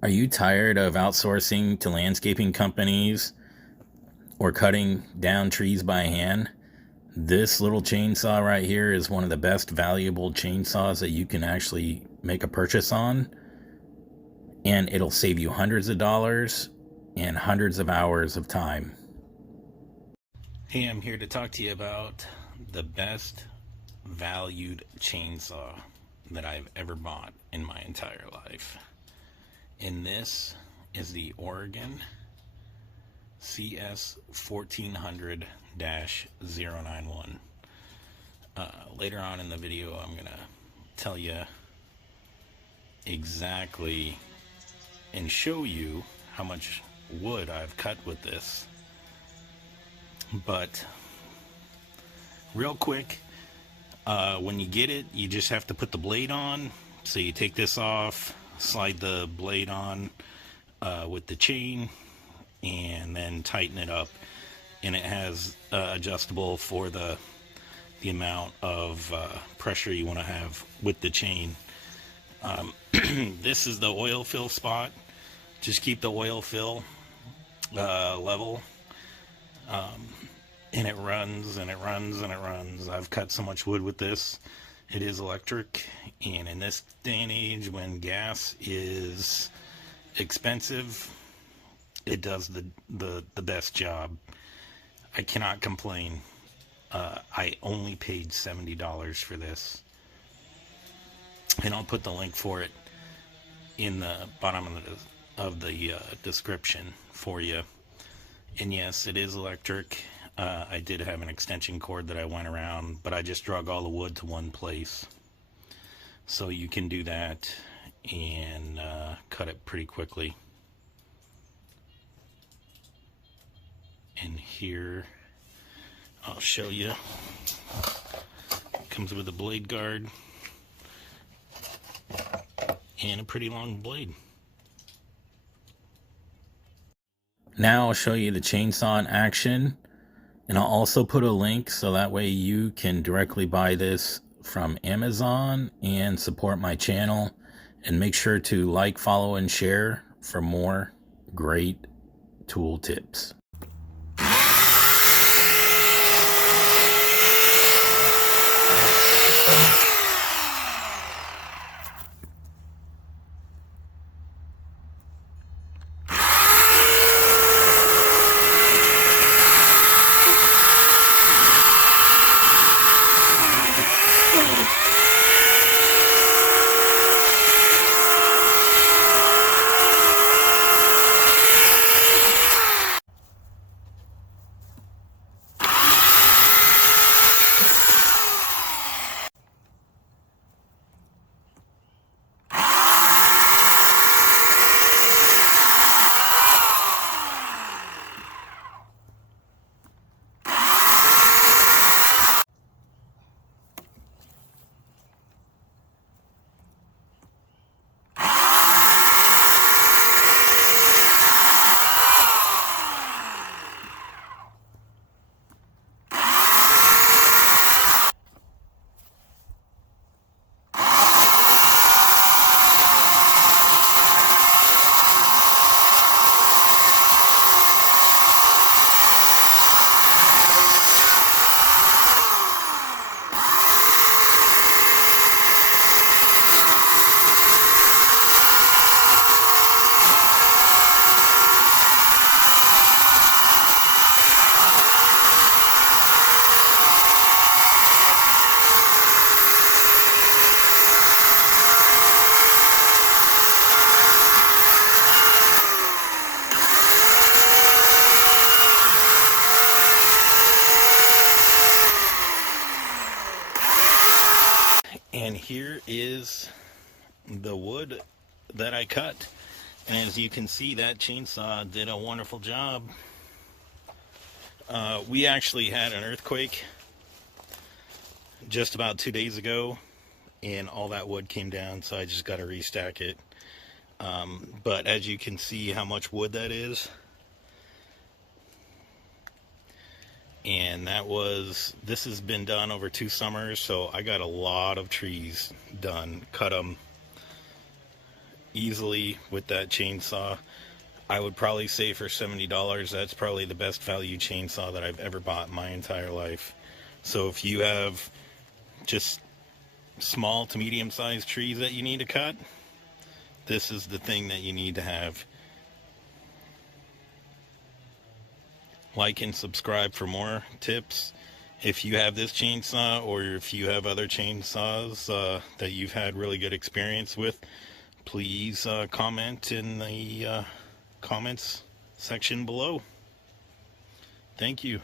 Are you tired of outsourcing to landscaping companies or cutting down trees by hand? This little chainsaw right here is one of the best valuable chainsaws that you can actually make a purchase on, and it'll save you hundreds of dollars and hundreds of hours of time. Hey, I'm here to talk to you about the best valued chainsaw that I've ever bought in my entire life. And this is the Oregon CS1400-091. Later on in the video, I'm going to tell you exactly and show you how much wood I've cut with this. But real quick, when you get it, you just have to put the blade on. So you take this off, slide the blade on with the chain, and then tighten it up. And it has adjustable for the amount of pressure you want to have with the chain. This is the oil fill spot. Just keep the oil fill level. And it runs and it runs and it runs. I've cut so much wood with this. It is electric, and in this day and age when gas is expensive, it does the best job. I cannot complain. I only paid $70 for this, and I'll put the link for it in the bottom of the description for you. And yes, it is electric. I did have an extension cord that I went around, but I just drug all the wood to one place. So you can do that and cut it pretty quickly. And here, I'll show you. It comes with a blade guard and a pretty long blade. Now I'll show you the chainsaw in action, and I'll also put a link so that way you can directly buy this from Amazon and support my channel. And make sure to like, follow, and share for more great tool tips. And here is the wood that I cut. And as you can see, that chainsaw did a wonderful job. We actually had an earthquake just about 2 days ago, and all that wood came down, so I just got to restack it. But as you can see how much wood that is. And this has been done over 2 summers, so I got a lot of trees done, cut them, easily with that chainsaw. I would probably say for $70, that's probably the best value chainsaw that I've ever bought in my entire life. So if you have just small to medium sized trees that you need to cut, this is the thing that you need to have. Like and subscribe for more tips. If you have this chainsaw, or if you have other chainsaws that you've had really good experience with, please comment in the comments section below. Thank you.